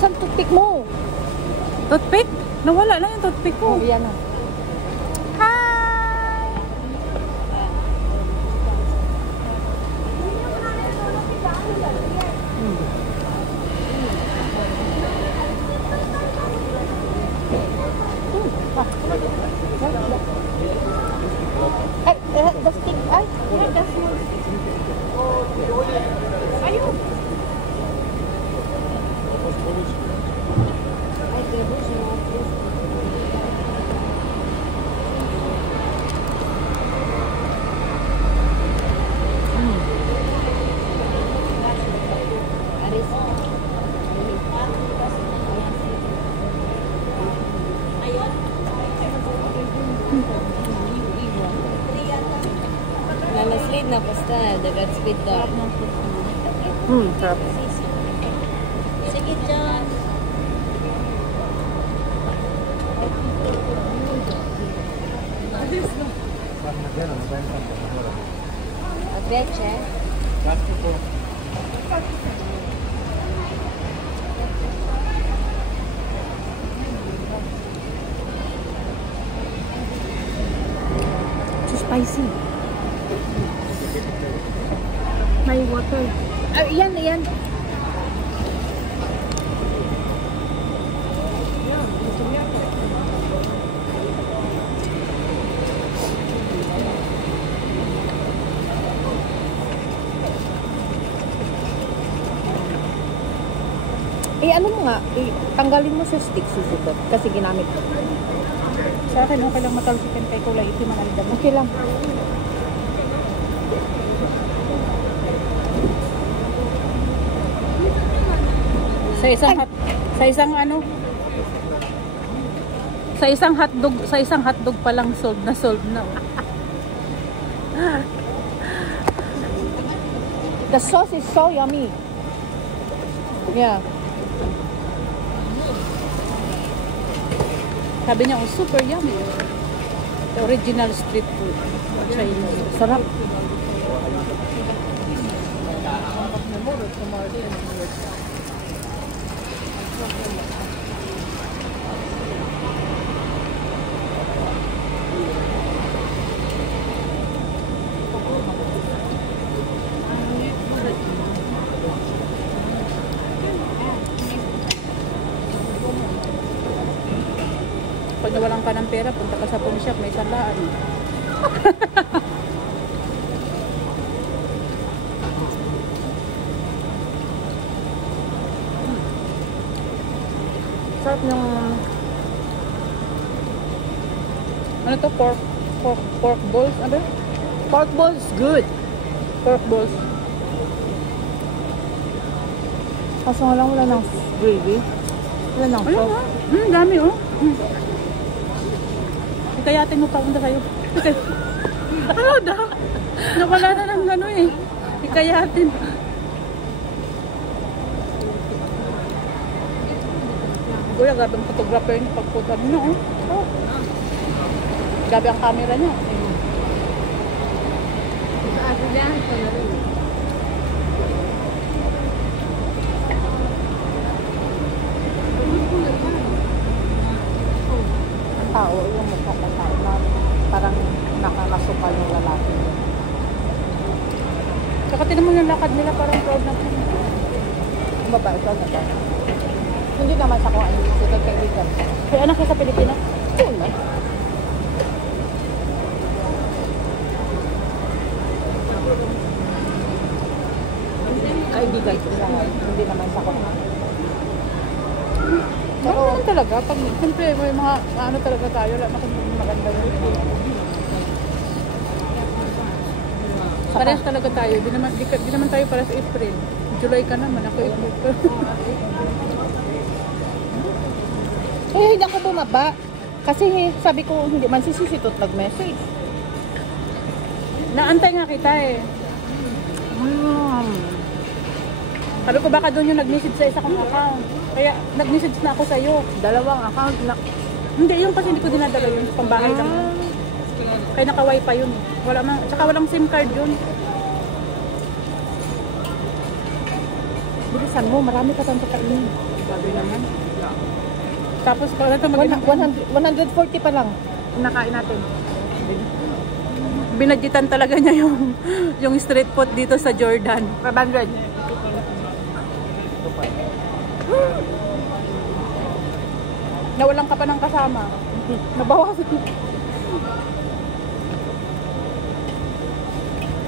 Asan toothpick mo? Toothpick? Nawala na yung toothpick ko. Oh, yan na. Hi! Ay, the stick. Ay, yeah, that's one. Ayun. Nanaslid na basta, dagat speed ka. Sarap. Sige, John. Agreche. Too spicy. May water. Yan, yan. Ano mo nga, tanggalin mo sa stick susunod kasi ginamit ko. Sa akin, okay lang matalsikan kay kulay itim ang alda mo. Okay lang. Sa isang hotdog pa lang sold na. The sauce is so yummy. Yeah. Sabi niya, oh, super yummy. The original street food. Chinese. Sarap. Pag nawalan ka ng pera, punta ka sa pawn shop, may salaan. Sarap yung... Ano to? Pork balls? Ano? Pork balls, good. Pork balls. Kaso nga lang wala ng gravy. Wala ng Ano sauce. nga? Dami oh. Ikayatin mo pa punta sa'yo. Ano daw? Nawala na ng gano'n eh. Ikayatin. Kuya, grabe ang photographer niya pagpunta mo. Oh. Grabe ang camera niya. Tao, yung mukha ng tao na parang nakakasukal yung lalaki. Saka tinan mo yung lakad nila, parang proud na. Yung babae ito na ba? Hindi naman sa kung ano yung kaibigan. May anak ka sa Pilipinas? Oo na. Kaibigan ko siya nga. Hindi naman sa kung ano. Pero naman talaga, pag siyempre may mga ano talaga tayo, wala na kung maganda yun. Parehas talaga tayo, di naman tayo para sa April. July ka naman, ako April ka. Eh, hindi ako bumaba. Kasi sabi ko, hindi man si Sisitot nag-message. Naantay nga kita eh. Sabi ko baka doon yung nag-message sa isa kong account. Kaya nag-message na ako sa'yo. Dalawang account na. Hindi, yung kasi hindi ko dinadala yun. Pambahay lang. Kaya naka-wifi yun. Wala man, tsaka walang SIM card yun. Bilisan mo, marami ka tanto kainin. Sabi naman. Tapos pag ito mag 140 pa lang. nakain natin. Binadgetan talaga niya yung street food dito sa Jordan. 500. Nawalan ka pa ng kasama. Nabawasan.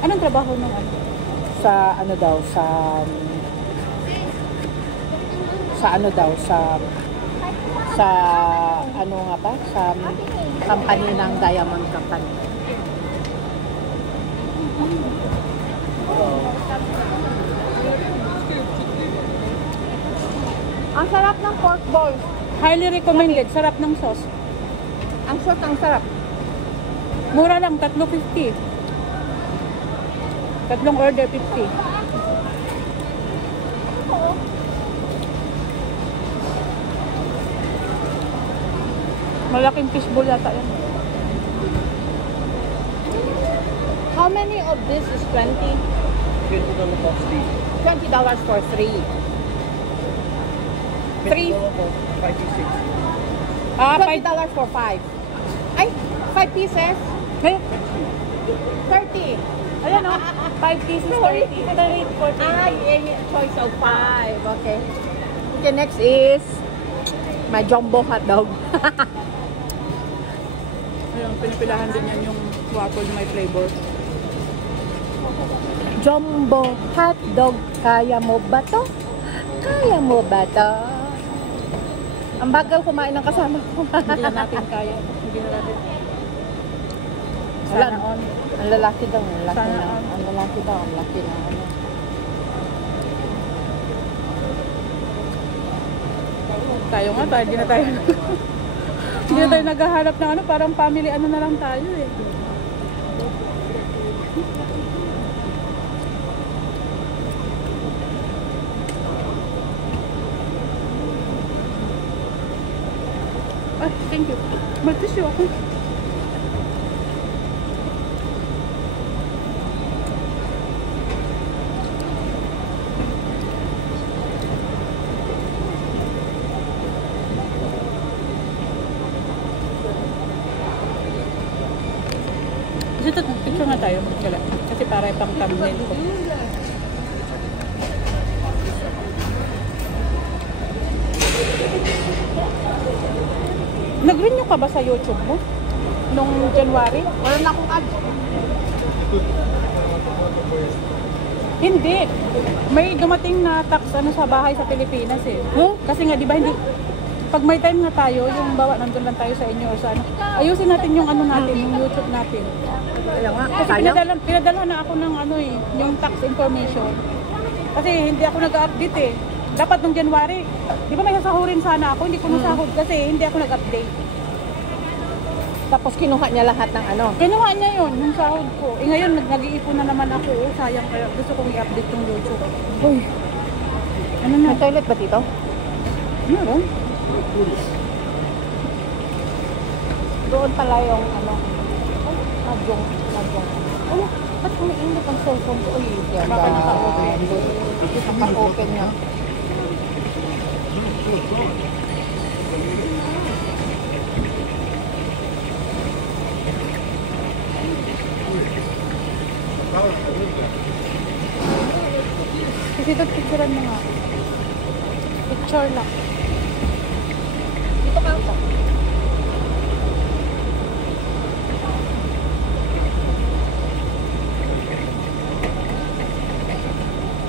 Anong trabaho ng ano? Sa ano daw, sa ano daw, sa ano nga ba? Sa company ng Diamond Company. Ang sarap ng pork balls. Highly recommended. Sarap ng sauce. Ang short, ang sarap. Mura lang, 3.50. Tatlong order, 50. Malaking fishbowl yata yan. How many of this is 20? $20 for 3. 3. Ah, $20 for 5. Ay, 5 pieces? Ay, 30. ayan o. 5 pieces, 30. Ito na rate, 40. Choice of 5. Okay. Okay, next is my jumbo hot dog. Ayun, pinipilahan din yan yung waffle na may flavor. Jumbo hot dog. Kaya mo ba to? Kaya mo ba to? Ang bagal kumain ng kasama ko. Hindi na natin kaya. Hindi na natin. Wala. Sana on. Ang lalaki daw. Ang lalaki Sana na. all. Ang lalaki daw. Ang laki na. Ano. Tayo nga, tayo, hindi na tayo. Hindi na tayo naghahanap ng ano, parang family ano na lang tayo eh. Ay, thank you. Mag-tissue ako. Kasi ito, picture nga tayo. Wala. Kasi para pang thumbnail ko. Nag-renew ka ba sa YouTube mo? Nung January? Wala na akong ads. Hindi. May dumating na tax ano sa bahay sa Pilipinas eh. Huh? Kasi nga, di ba, hindi, pag may time nga tayo, yung bawa nandun lang tayo sa inyo or sa ano, ayusin natin yung ano natin, yung YouTube natin. Kaya nga. Kasi pinadala na ako ng ano eh, yung tax information. Kasi hindi ako nag-update eh. Dapat nung January, di ba may sasahurin sana ako, hindi ko nasahod kasi hindi ako nag-update. Tapos kinuha niya lahat ng ano. Kinuha niya yun, yung sahod ko. Eh ngayon, nag-iipon na naman ako. Oh, sayang kaya gusto kong i-update yung YouTube. Uy, Ano na? may toilet ba dito? Meron? Doon pala yung ano. Nadyong. Oh, ba't umiinit ang cellphone ko? Uy, yan. Baka naka-open. Naka-open niya. Kasi ito, picturean mo nga. Picture lang. Dito ka ako.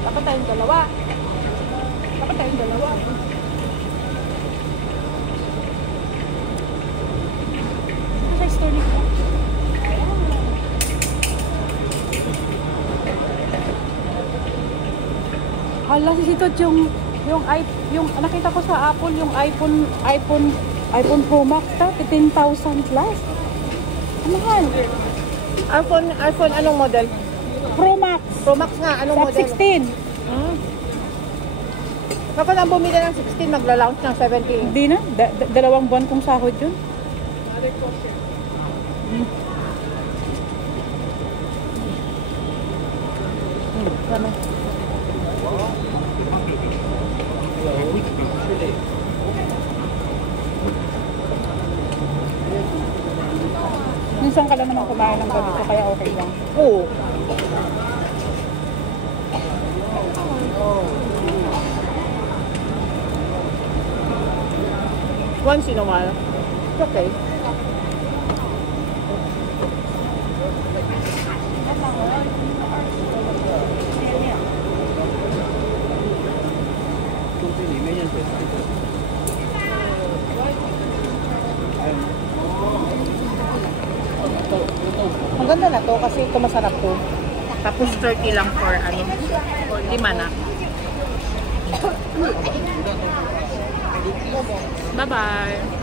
Dapat tayong dalawa. Dapat tayong dalawa. Ito sa store nito. Hala, si Tito, yung nakita ko sa Apple, yung iPhone Pro Max, 10,000 plus. Mahal. iPhone, anong model? Pro Max. Pro Max nga, anong model? 16. Kapag ang bumili ng 16, magla-launch ng 17. Hindi na. Dalawang buwan kong sahod yun. Ano? minsan ka lang naman kumain ng ganito, kaya okay lang. Oo. Once in a while. It's okay. Maganda na to kasi ito masarap to. Tapos 30 lang for ano, for 5 na. Bye-bye.